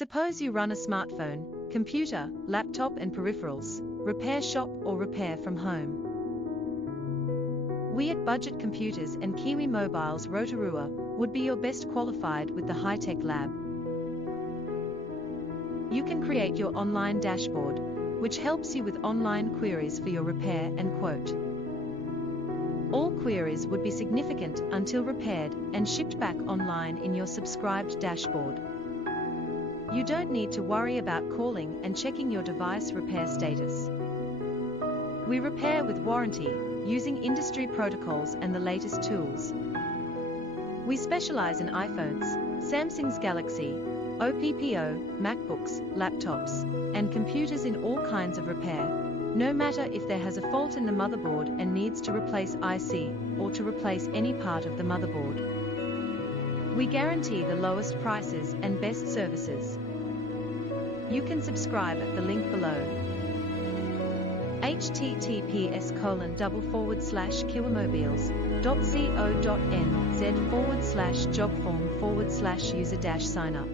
Suppose you run a smartphone, computer, laptop and peripherals, repair shop or repair from home. We at Budget Computers and Kiwi Mobile's Rotorua would be your best qualified with the high-tech lab. You can create your online dashboard, which helps you with online queries for your repair and quote. All queries would be significant until repaired and shipped back online in your subscribed dashboard. You don't need to worry about calling and checking your device repair status. We repair with warranty, using industry protocols and the latest tools. We specialize in iPhones, Samsung's Galaxy, OPPO, MacBooks, laptops, and computers in all kinds of repair, no matter if there has a fault in the motherboard and needs to replace IC, or to replace any part of the motherboard. We guarantee the lowest prices and best services. You can subscribe at the link below. https://kiwimobiles.co.nz/jobform/user-sign-up